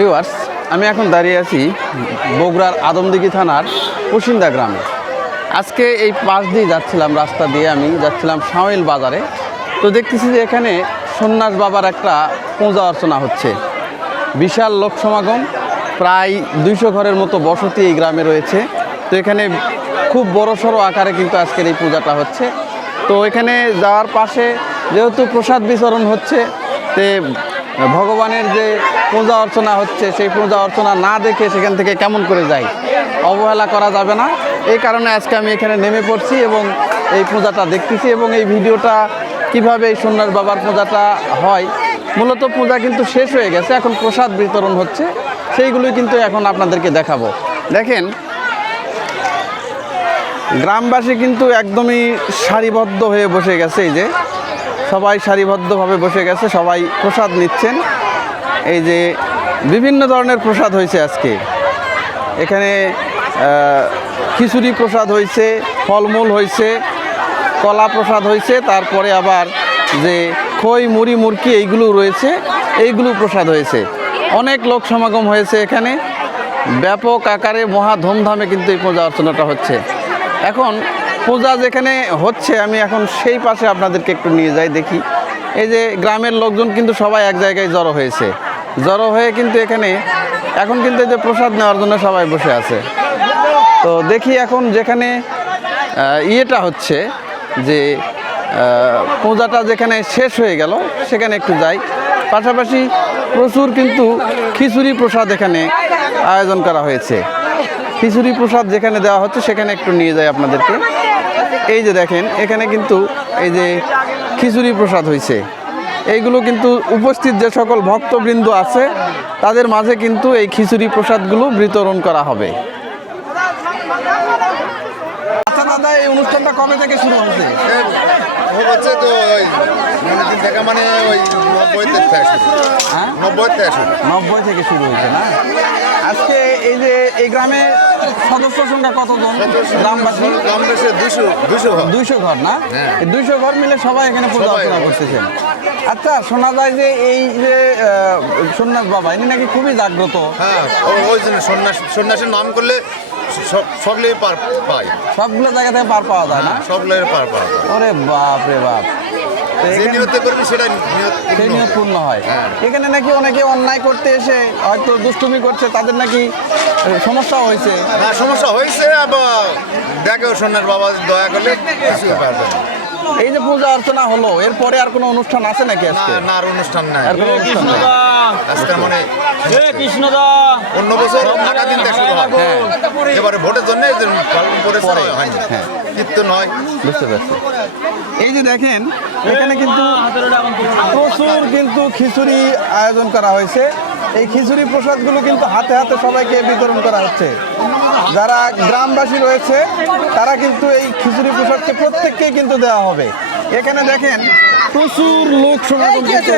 Viewers, আমি এখন দাঁড়িয়ে আছি বগুড়ার আদমদিঘি থানার কুশিন্দা গ্রামে। আজকে এই পাশ দিয়ে যাচ্ছিলাম, রাস্তা দিয়ে আমি যাচ্ছিলাম শাওইল বাজারে। তো দেখতেছি যে এখানে সন্ন্যাস বাবার একটা পূজা অর্চনা হচ্ছে। বিশাল লোক সমাগম, প্রায় 200 ঘরের মতো বসতি এই গ্রামে রয়েছে। তো এখানে খুব বড়সড় আকারে কিন্তু আজকের এই পূজাটা হচ্ছে। তো এখানে যাওয়ার পাশে যেহেতু প্রসাদ বিতরণ হচ্ছে, তে ভগবানের যে পূজা অর্চনা হচ্ছে সেই পূজা অর্চনা না দেখে সেখান থেকে কেমন করে যাই, অবহেলা করা যাবে না। এই কারণে আজকে আমি এখানে নেমে পড়ছি এবং এই পূজাটা দেখতেছি এবং এই ভিডিওটা কিভাবে এই সন্ন্যাস বাবার পূজাটা হয়। মূলত পূজা কিন্তু শেষ হয়ে গেছে, এখন প্রসাদ বিতরণ হচ্ছে, সেইগুলোই কিন্তু এখন আপনাদেরকে দেখাবো। দেখেন, গ্রামবাসী কিন্তু একদমই সারিবদ্ধ হয়ে বসে গেছে। এই যে সবাই সারিবদ্ধভাবে বসে গেছে, সবাই প্রসাদ নিচ্ছেন। এই যে বিভিন্ন ধরনের প্রসাদ হয়েছে আজকে এখানে। খিচুড়ি প্রসাদ হয়েছে, ফলমূল হয়েছে, কলা প্রসাদ হয়েছে, তারপরে আবার যে খই মুড়ি মুরকি এইগুলো রয়েছে, এইগুলো প্রসাদ হয়েছে। অনেক লোক সমাগম হয়েছে এখানে, ব্যাপক আকারে মহা ধুমধামে কিন্তু এই পূজা অর্চনাটা হচ্ছে। এখন পূজা যেখানে হচ্ছে আমি এখন সেই পাশে আপনাদেরকে একটু নিয়ে যাই, দেখি। এই যে গ্রামের লোকজন কিন্তু সবাই এক জায়গায় জড়ো হয়েছে, জড়ো হয়ে কিন্তু এখানে এখন কিন্তু এই যে প্রসাদ নেওয়ার জন্য সবাই বসে আছে। তো দেখি এখন যেখানে ইয়েটা হচ্ছে, যে পূজাটা যেখানে শেষ হয়ে গেল সেখানে একটু যাই। পাশাপাশি প্রচুর কিন্তু খিচুড়ি প্রসাদ এখানে আয়োজন করা হয়েছে। খিচুড়ি প্রসাদ যেখানে দেওয়া হচ্ছে সেখানে একটু নিয়ে যাই আপনাদেরকে। এই যে দেখেন, এখানে কিন্তু এই যে খিচুড়ি প্রসাদ হয়েছে, এইগুলো কিন্তু উপস্থিত যে সকল ভক্তবৃন্দ আছে তাদের মাঝে কিন্তু এই খিচুড়ি প্রসাদগুলো বিতরণ করা হবে। আচ্ছা দাদা, এই অনুষ্ঠানটা কবে থেকে শুরু হয়েছে? হচ্ছে তো ওই দিন থেকে, মানে ওই 90 থেকে শুরু। হ্যাঁ, 90 থেকে শুরু হয়েছে না? আজকে এই যে এই গ্রামে সদস্য সংখ্যা কতজন? গ্রামবাসী 200 ঘর না? এই 200 ঘর মিলে সবাই এখানে পূজা অর্চনা করতেছেন। আচ্ছা, শোনা যায় যে এই যে সন্ন্যাস বাবা ইনি নাকি খুবই জাগ্রত। হ্যাঁ, ওই জন্য সন্ন্যাসের নাম করলে সবগুলোই পার পায়, সবগুলো জায়গা থেকে পার পাওয়া যায় না? সবগুলোর পার পাওয়া যায়। ওরে বাপ রে বাপ, সেই নিয়ত পূর্ণ হয়। এখানে নাকি অনেকে অন্যায় করতে এসে হয়তো দুষ্টুমি করছে, তাদের নাকি সমস্যা হয়েছে। হ্যাঁ, সমস্যা হয়েছে, আবার দেখো সন্ন্যাস বাবা দয়া করলে কিছু পারবে না। এই যে পূজা অর্চনা হলো, এরপরে আর কোনো অনুষ্ঠান আছে নাকি আজকে? না, আর অনুষ্ঠান নাই। আর কোনো অনুষ্ঠান নাই আজকে মানে কৃষ্ণদা অন্য বছর টাকা দিন শুরু হয়, এবারে ভোটের জন্য পালন করেছে, হয়নি, কীর্তন হয়। বুঝতে পারছি। এই যে দেখেন, এখানে কিন্তু প্রচুর কিন্তু খিচুড়ি আয়োজন করা হয়েছে। এই খিচুড়ি প্রসাদগুলো কিন্তু হাতে হাতে সবাইকে বিতরণ করা হচ্ছে। যারা গ্রামবাসী রয়েছে তারা কিন্তু এই খিচুড়ি প্রসাদকে প্রত্যেককেই কিন্তু দেওয়া হবে। এখানে দেখেন প্রচুর লোক সমাগম হয়েছে,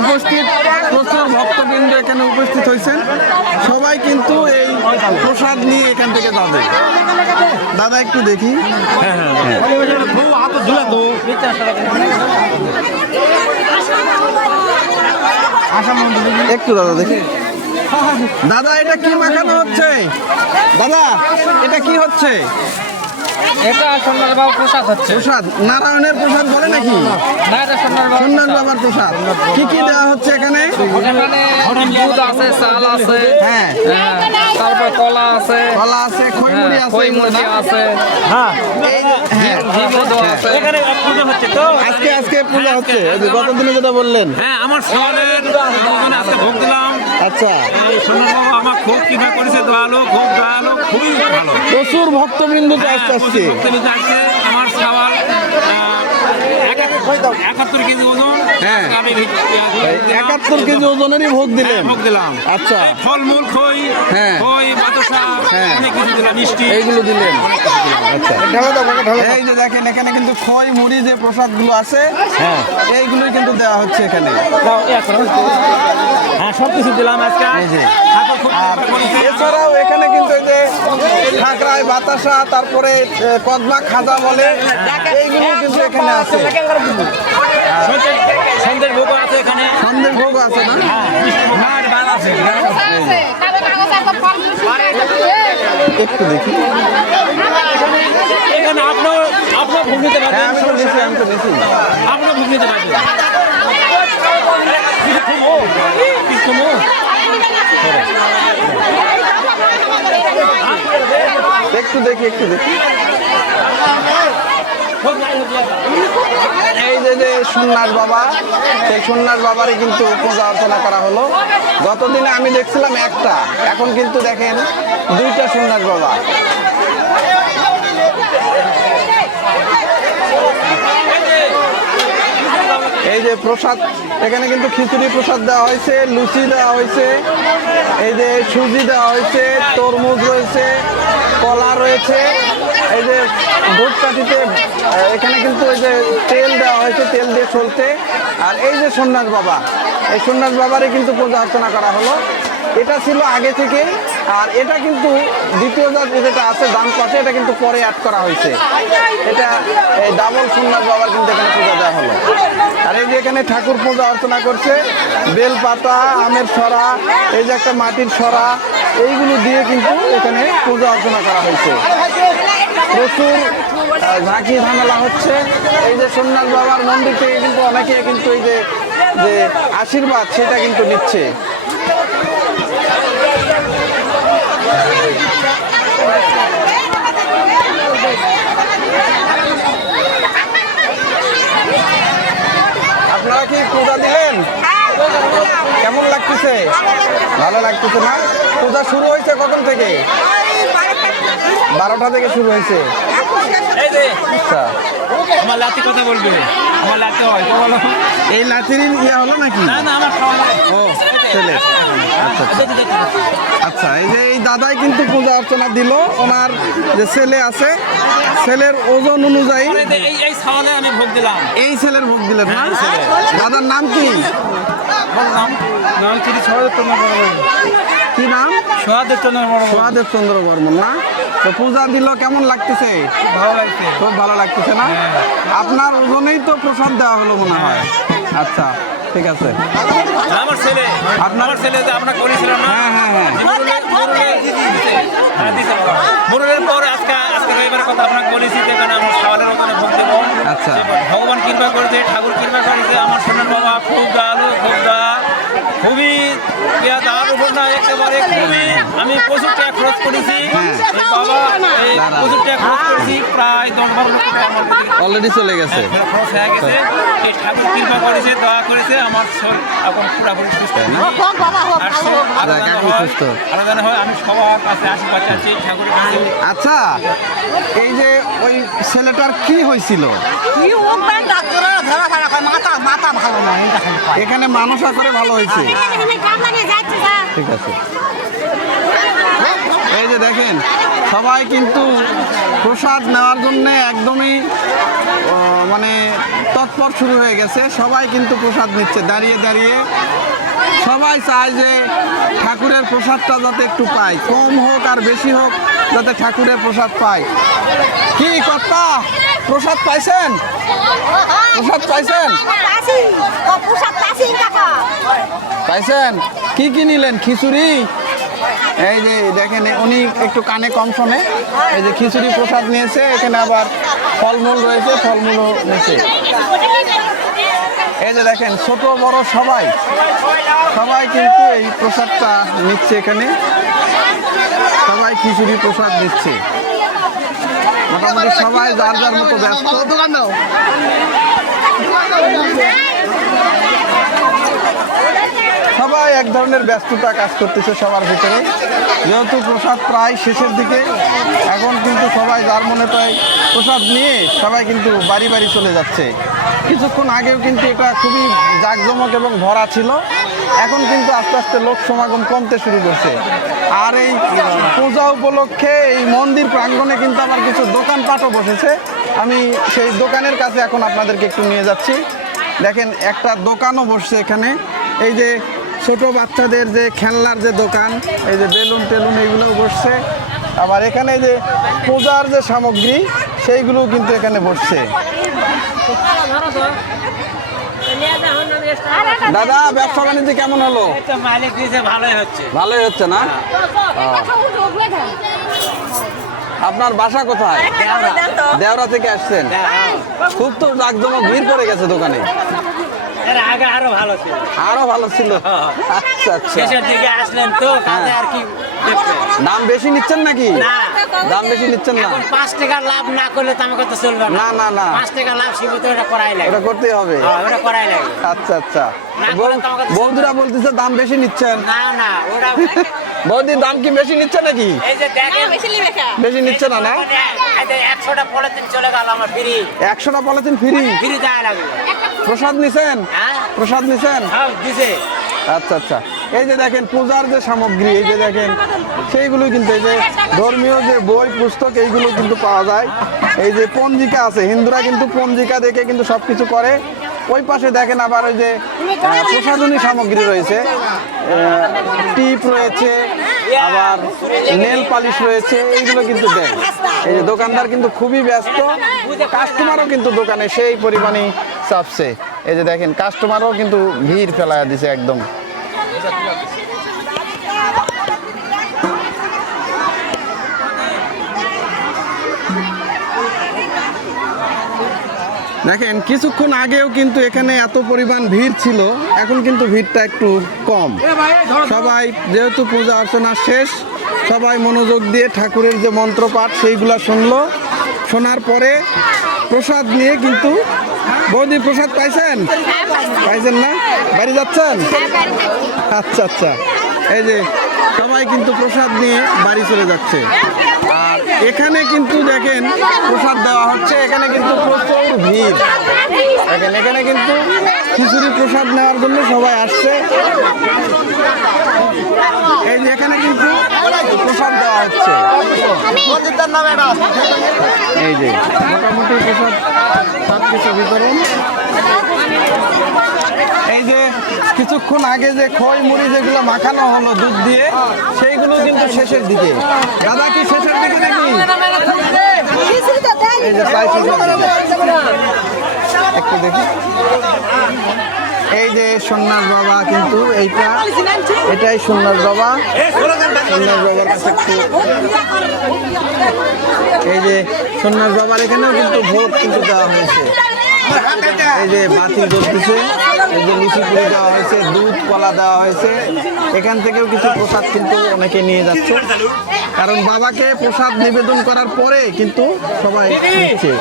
উপস্থিত প্রচুর ভক্তবৃন্দ এখানে উপস্থিত হয়েছেন। সবাই কিন্তু এই প্রসাদ নিয়ে এখান থেকে যাবে। দাদা একটু দেখি, একটু দাদা দেখি। দাদা, এটা কি মাখানো হচ্ছে? দাদা, এটা কি হচ্ছে? এটা সন্ন্যাস বাবার প্রসাদ হচ্ছে। প্রসাদ নারায়ণের প্রসাদ বলে নাকি? না, এটা সন্ন্যাস বাবার প্রসাদ। কি কি দেওয়া হচ্ছে এখানে? এখানে দুধ আছে, চাল আছে, হ্যাঁ, তারপর কলা আছে, খই মুড়ি আছে, খই মুড়ি আছে, হ্যাঁ, ঘি মধু আছে। এখানে পূজা হচ্ছে তো আজকে পূজা হচ্ছে। গত দিনে যেটা বললেন। হ্যাঁ, আমার সওয়ালের আজকে ভোগ দিলাম। আচ্ছা, এই সন্ন্যাস বাবা আমার খুব কৃপা করেছে, দয়ালু, খুব দয়ালু, খুবই ভালো। প্রচুর ভক্তবৃন্দ তো আসছে। আমার সওয়াল 71 কেজি ওজন। হ্যাঁ, আমি 71 কেজি ওজনেরই ভোগ দিলেন। ভোগ দিলাম। আচ্ছা, ফলমূল, খই, হ্যাঁ, খই, বাতাসা, হ্যাঁ, অনেক কিছু দিলাম, মিষ্টি, এইগুলো দিলেন। আচ্ছা, এই যে দেখেন, এখানে কিন্তু খই মুড়ি যে প্রসাদগুলো আছে, হ্যাঁ, এইগুলোই কিন্তু দেওয়া হচ্ছে এখানে। হ্যাঁ, সব কিছু দিলাম আজকে। এই যে, আর এছাড়াও এখানে কিন্তু এই যে ঠাকরাই, বাতাসা, তারপরে কদমা খাজা বলে, এইগুলো কিন্তু এখানে আছে। সন্ধ্যের ভোগ আছে এখানে। সন্ধ্যের ভোগ আছে না? মাঠ বাল আছে। একটু দেখি। এখানে আপনার ভোগ নিতে পারবেন। হ্যাঁ, আমি তো নিছি, আমি তো নিছি। আপনার ভোগ নিতে পারবেন। কিছু কমো? একটু দেখি, একটু দেখি। এই যে সন্ন্যাস বাবা, সেই সন্ন্যাস বাবারই কিন্তু পূজা অর্চনা করা হলো। গতদিনে আমি দেখছিলাম একটা, এখন কিন্তু দেখেন 2টা সন্ন্যাস বাবা। এই যে প্রসাদ, এখানে কিন্তু খিচুড়ি প্রসাদ দেওয়া হয়েছে, লুচি দেওয়া হয়েছে, এই যে সুজি দেওয়া হয়েছে, তরমুজ রয়েছে, কলা রয়েছে, এই যে ধূপকাঠিতে এখানে কিন্তু এই যে তেল দেওয়া হয়েছে, তেল দিয়ে চলতে। আর এই যে সন্ন্যাস বাবা, এই সন্ন্যাস বাবারই কিন্তু পূজা অর্চনা করা হলো। এটা ছিল আগে থেকে, আর এটা কিন্তু দ্বিতীয় যেটা আছে ডান পাশে, এটা কিন্তু পরে অ্যাড করা হয়েছে। এটা এই ডাবল সন্ন্যাস বাবার কিন্তু এখানে পূজা দেওয়া হলো। আর এই যে এখানে ঠাকুর পূজা অর্চনা করছে, বেলপাতা, আমের সরা, এই যে একটা মাটির সরা, এইগুলো দিয়ে কিন্তু এখানে পূজা অর্চনা করা হয়েছে। প্রচুর ঝাঁকি ঝামেলা হচ্ছে। এই যে সন্ন্যাস বাবার মন্দির থেকে কিন্তু অনেকে কিন্তু এই যে আশীর্বাদ সেটা কিন্তু নিচ্ছে। আপনারা কি পূজা দিলেন? কেমন লাগতেছে? ভালো লাগতেছে না? পূজা শুরু হয়েছে কখন থেকে? 12টা থেকে শুরু হয়েছে। এই যে আচ্ছা, আমার লাতি কথা বলবে। আমার লাতি হয় তো বলো। এই লাচির ইয়া হলো নাকি? না না, আমার খাওয়া নাই। ও ছেলে, আচ্ছা আচ্ছা। দেখি দেখি। আচ্ছা, এই যে এই দাদাই কিন্তু পূজা অর্চনা দিল। ওনার যে ছেলে আছে, ছেলের ওজন অনুযায়ী এই সাওয়ালে আমি ভোগ দিলাম। এই ছেলের ভোগ দিলেন না? হ্যাঁ, ছেলে। দাদার নাম কি? নাম চিনি সহাদেব চন্দ্র বর্মন। কি নাম? সহাদেব চন্দ্র বর্মন। সোহাদেব চন্দ্র বর্মন না? তো পূজা দিল, কেমন লাগতেছে? ভালো লাগছে। খুব ভালো লাগতেছে না? আপনার ওজনেই তো প্রসাদ দেওয়া হলো মনে হয়। আচ্ছা, ঠিক আছে। আমার ছেলে, আপনার ছেলে যে আপনার করেছিলাম না? হ্যাঁ হ্যাঁ হ্যাঁ। মুরুলের পর আজকে এবারে কথা আপনাকে বলেছি যে এখানে আমার সাওয়ালের ওখানে ভোগ দেবো। আচ্ছা। ভগবান কৃপা করেছে, ঠাকুর কৃপা করেছে। আমার সোনার বাবা খুব দয়ালু, খুব খুবই তার উপর না একেবারে খুবই। আমি প্রচুর টাকা খরচ করেছি। হ্যাঁ। এই বাবা এই প্রচুর টাকা খরচ করেছি, প্রায় 10-12 লক্ষ টাকা আমার দিকে অলরেডি চলে গেছে। খরচ হয়ে গেছে। এই ঠাকুর কৃপা করেছে, দয়া করেছে, আমার শরীর এখন পুরোপুরি সুস্থ। আর এখন সুস্থ। আলাদা হয়, আমি সবার কাছে আশীর্বাদ চাচ্ছি ঠাকুরের কাছে। আচ্ছা, এই যে ওই ছেলেটার কি হয়েছিল? এখানে মানসা করে ভালো হয়েছে। ঠিক আছে। এই যে দেখেন, সবাই কিন্তু প্রসাদ নেওয়ার জন্য একদমই মানে তৎপর শুরু হয়ে গেছে। সবাই কিন্তু প্রসাদ নিচ্ছে দাঁড়িয়ে দাঁড়িয়ে। সবাই চায় যে ঠাকুরের প্রসাদটা যাতে একটু পায়, কম হোক আর বেশি হোক, যাতে ঠাকুরের প্রসাদ পায়। কি কর্তা, প্রসাদ পাইছেন? প্রসাদ পাইছেন? পাইছেন? কি কি নিলেন? খিচুড়ি? এই যে দেখেন, উনি একটু কানে কম শোনে। এই যে খিচুড়ি প্রসাদ নিয়েছে, এখানে আবার ফলমূল রয়েছে, ফলমূলও নিয়েছে। এই যে দেখেন, ছোট বড় সবাই কিন্তু এই প্রসাদটা নিচ্ছে। এখানে সবাই খিচুড়ি প্রসাদ দিচ্ছে। মোটামুটি সবাই যার যার মতো ব্যস্ত। সবাই এক ধরনের ব্যস্ততা কাজ করতেছে সবার ভিতরে। যেহেতু প্রসাদ প্রায় শেষের দিকে, এখন কিন্তু সবাই যার মনে পায় প্রসাদ নিয়ে সবাই কিন্তু বাড়ি বাড়ি চলে যাচ্ছে। কিছুক্ষণ আগেও কিন্তু এটা খুবই জাঁকজমক এবং ভরা ছিল। এখন কিন্তু আস্তে আস্তে লোক সমাগম কমতে শুরু করছে। আর এই পূজা উপলক্ষে এই মন্দির প্রাঙ্গণে কিন্তু আবার কিছু দোকানপাটও বসেছে। আমি সেই দোকানের কাছে এখন আপনাদেরকে একটু নিয়ে যাচ্ছি। দেখেন, একটা দোকানও বসছে এখানে। এই যে ছোট বাচ্চাদের যে খেলনার যে দোকান, এই যে বেলুন টেলুন এইগুলোও বসছে। আবার এখানে যে পূজার যে সামগ্রী সেইগুলোও কিন্তু এখানে বসছে। দাদা ব্যবসা বাণিজ্য কেমন হলো? মালিক দিয়েছে ভালোই হচ্ছে। ভালোই হচ্ছে না? আপনার বাসা কোথায়? দেওরা থেকে আসছেন? খুব তো জাকজমক ভিড় পড়ে গেছে দোকানে। এর আগে আরো ভালো ছিল। আরো ভালো ছিল? আচ্ছা আচ্ছা। শেষের দিকে আসলেন তো কাজে আর কি দেখবেন। দাম বেশি নিচ্ছেন নাকি? না। দাম বেশি নিচ্ছেন না? এখন 5 টাকা লাভ না করলে তো আমাকে তো চলবে না। না না না, 5 টাকা লাভ সীমিত এটা করাই লাগে। ওটা করতেই হবে। হ্যাঁ, ওটা করাই লাগে। আচ্ছা আচ্ছা। না করলে তো আমাকে- বৌদিরা বলতেছে দাম বেশি নিচ্ছেন। না না, ওটা বৌদির দাম কি বেশি নিচ্ছে নাকি? এই যে দেখেন বেশি নিচ্ছে না না? 100টা পলিথিন চলে গেল আমার ফ্রি। 100টা পলিথিন ফ্রি? ফ্রি দেওয়া লাগবে। প্রসাদ নিছেন? হ্যাঁ প্রসাদ নিছেন? সব দিছে। আচ্ছা আচ্ছা। এই যে দেখেন পূজার যে সামগ্রী, এই যে দেখেন সেইগুলো কিন্তু, এই যে ধর্মীয় যে বই পুস্তক এইগুলো কিন্তু পাওয়া যায়। এই যে পঞ্জিকা আছে, হিন্দুরা কিন্তু পঞ্জিকা দেখে কিন্তু সব কিছু করে। ওই পাশে দেখেন আবার ওই যে প্রসাধনী সামগ্রী রয়েছে, টিপ রয়েছে, আবার নেল পালিশ রয়েছে, এইগুলো কিন্তু দেয়। এই যে দোকানদার কিন্তু খুবই ব্যস্ত, কাস্টমারও কিন্তু দোকানে সেই পরিমাণে চাপছে। এই যে দেখেন কাস্টমারও কিন্তু ভিড় ফেলায় দিছে একদম। দেখেন কিছুক্ষণ আগেও কিন্তু এখানে এত পরিমাণ ভিড় ছিল, এখন কিন্তু ভিড়টা একটু কম। সবাই যেহেতু পূজা অর্চনা শেষ, সবাই মনোযোগ দিয়ে ঠাকুরের যে মন্ত্রপাঠ সেইগুলা শুনলো। শোনার পরে প্রসাদ নিয়ে কিন্তু, বৌদি প্রসাদ পাইছেন? পাইছেন না? বাড়ি যাচ্ছেন? আচ্ছা আচ্ছা। এই যে সবাই কিন্তু প্রসাদ নিয়ে বাড়ি চলে যাচ্ছে। আর এখানে কিন্তু দেখেন প্রসাদ দেওয়া হচ্ছে, এখানে কিন্তু প্রচুর ভিড়। দেখেন এখানে কিন্তু খিচুড়ি প্রসাদ নেওয়ার জন্য সবাই আসছে। এই যে এখানে কিন্তু প্রসাদ দেওয়া হচ্ছে। এই যে মোটামুটি প্রসাদ সব কিছু বিতরণ। এই যে কিছুক্ষণ আগে যে খই মুড়ি যেগুলো মাখানো হলো দুধ দিয়ে, সেইগুলো কিন্তু শেষের দিকে। দাদা কি শেষের দিকে নাকি? এই যে প্রায় শেষের দিকে। একটু দেখি। এই যে সন্ন্যাস বাবা কিন্তু এটাই সন্ন্যাস বাবা। সন্ন্যাস বাবার কাছে একটু, এই যে সন্ন্যাস বাবার এখানেও কিন্তু ভোগ কিন্তু দেওয়া হয়েছে। এই যে বাতি জ্বলতেছে, এই যে লিচি পুরি দেওয়া হয়েছে, দুধ কলা দেওয়া হয়েছে। এখান থেকেও কিছু প্রসাদ কিন্তু অনেকে নিয়ে যাচ্ছে, কারণ বাবাকে প্রসাদ নিবেদন করার পরে কিন্তু সবাই নিচ্ছে।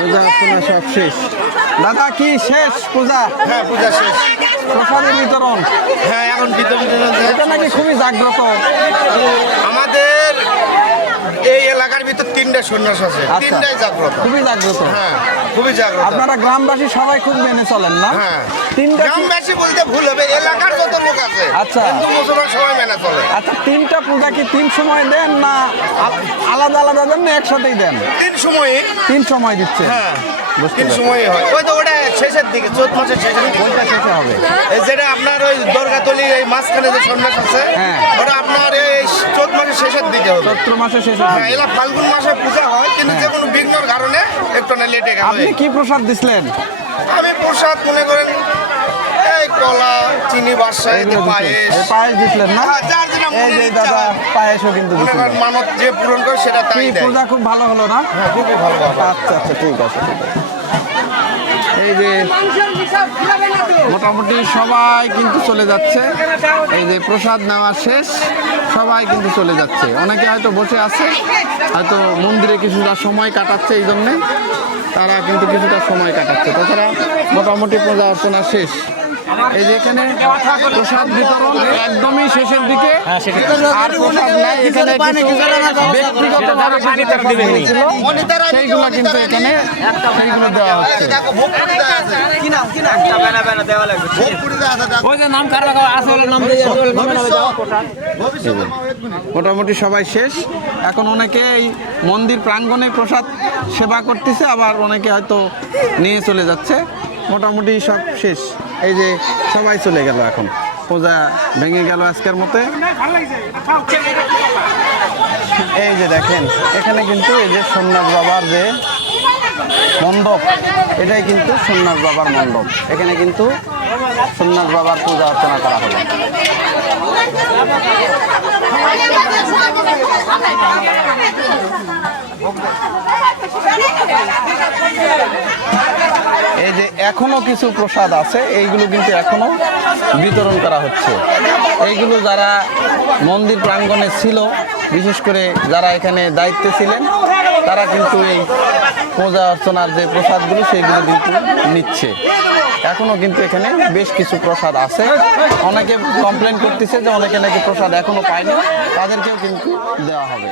পূজা অর্চনা সব শেষ। দাদা কি শেষ পূজা? হ্যাঁ, পূজা শেষ। প্রসাদের বিতরণ? হ্যাঁ, এখন বিতরণ এটা নাকি খুবই জাগ্রত। আমাদের এই এলাকার ভিতর 3টা সন্ন্যাস আছে, আচ্ছা। 3টাই জাগ্রত। খুবই জাগ্রত। হ্যাঁ, খুবই জাগ্রত। আপনারা গ্রামবাসী সবাই খুব মেনে চলেন না? হ্যাঁ, 3টা কি- গ্রামবাসী বলতে ভুল হবে, এলাকার যত লোক আছে আচ্ছা। হিন্দু মুসলমান সবাই মেনে চলে। আচ্ছা 3টা পূজা কি 3 সময় দেন না আলাদা আলাদা দেন না একসাথেই দেন? 3 সময়ে। 3 সময় দিচ্ছে? হ্যাঁ, বুঝতে 3 পারছি। সময়ে হয়। ওই তো ওটা শেষের দিকে, চৈত মাসের শেষের দিকে। ওইটা শেষে হবে। এই যেটা আপনার ওই দুর্গাতলির এই মাঝখানে যে সন্ন্যাস আছে, হ্যাঁ। ওটা আপনার এই চৈত মাসের শেষের দিকে হবে। চৈত্র মাসে শেষে হ্যাঁ, হবে। এলা ফাল্গুন মাসে পূজা হয়, কিন্তু যে কোনো বিঘ্নর কারণে একটু না লেটে গেল। আপনি কি প্রসাদ দিছিলেন? আমি প্রসাদ মনে করেন এই কলা, চিনি, বাদশাহ, এগুলো দিছিলেন? পায়েস। এই পায়েস দিছিলেন না? হ্যাঁ, যার যেটা এই মনের যে ইচ্ছা দাদা হয়। পায়েসও কিন্তু মনে দিছিলেন। করেন মানত যে পূরণ করে সেটা কি তাই দেয়। পূজা খুব ভালো হলো না? হ্যাঁ, খুবই ভালো ভালো। আচ্ছা আচ্ছা, ঠিক আছে ঠিক আছে। এই যে মোটামুটি সবাই কিন্তু চলে যাচ্ছে। এই যে প্রসাদ নেওয়া শেষ, সবাই কিন্তু চলে যাচ্ছে। অনেকে হয়তো বসে আছে, হয়তো মন্দিরে কিছুটা সময় কাটাচ্ছে, এই জন্যে তারা কিন্তু কিছুটা সময় কাটাচ্ছে। তাছাড়া মোটামুটি পূজা অর্চনা শেষ। এই যে এখানে প্রসাদ বিতরণ একদমই শেষের দিকে। আর প্রসাদ নাই, এখানে কিছু ব্যক্তিগতভাবে কিছু প্রসাদ দিয়েছিল, সেইগুলো কিন্তু এখানে সেইগুলো দেওয়া হচ্ছে। দেখো, ভোগ পুরি দেওয়া আছে। ভোগ পুরি দেওয়া আছে, দেখো। ওই যে নাম কার লাগা আসলে নাম দিয়ে ভবিষ্যৎ মোটামুটি সবাই শেষ। এখন অনেকে এই মন্দির প্রাঙ্গণে প্রসাদ সেবা করতেছে, আবার অনেকে হয়তো নিয়ে চলে যাচ্ছে। মোটামুটি সব শেষ। এই যে সবাই চলে গেল এখন। পূজা ভেঙে গেল আজকের মতে। এই যে দেখেন এখানে কিন্তু এই যে সোমনাথ বাবার যে মণ্ডপ, এটাই কিন্তু সোমনাথ বাবার মণ্ডপ। এখানে কিন্তু সোমনাথ বাবার পূজা অর্চনা করা হলো। এই যে এখনো কিছু প্রসাদ আছে, এইগুলো কিন্তু এখনো বিতরণ করা হচ্ছে। এইগুলো যারা মন্দির প্রাঙ্গণে ছিল, বিশেষ করে যারা এখানে দায়িত্বে ছিলেন, তারা কিন্তু এই পূজা অর্চনার যে প্রসাদগুলো সেইগুলো কিন্তু নিচ্ছে। এখনো কিন্তু এখানে বেশ কিছু প্রসাদ আছে। অনেকে কমপ্লেন করতেছে যে অনেকে নাকি প্রসাদ এখনো পায়নি, তাদেরকেও কিন্তু দেওয়া হবে।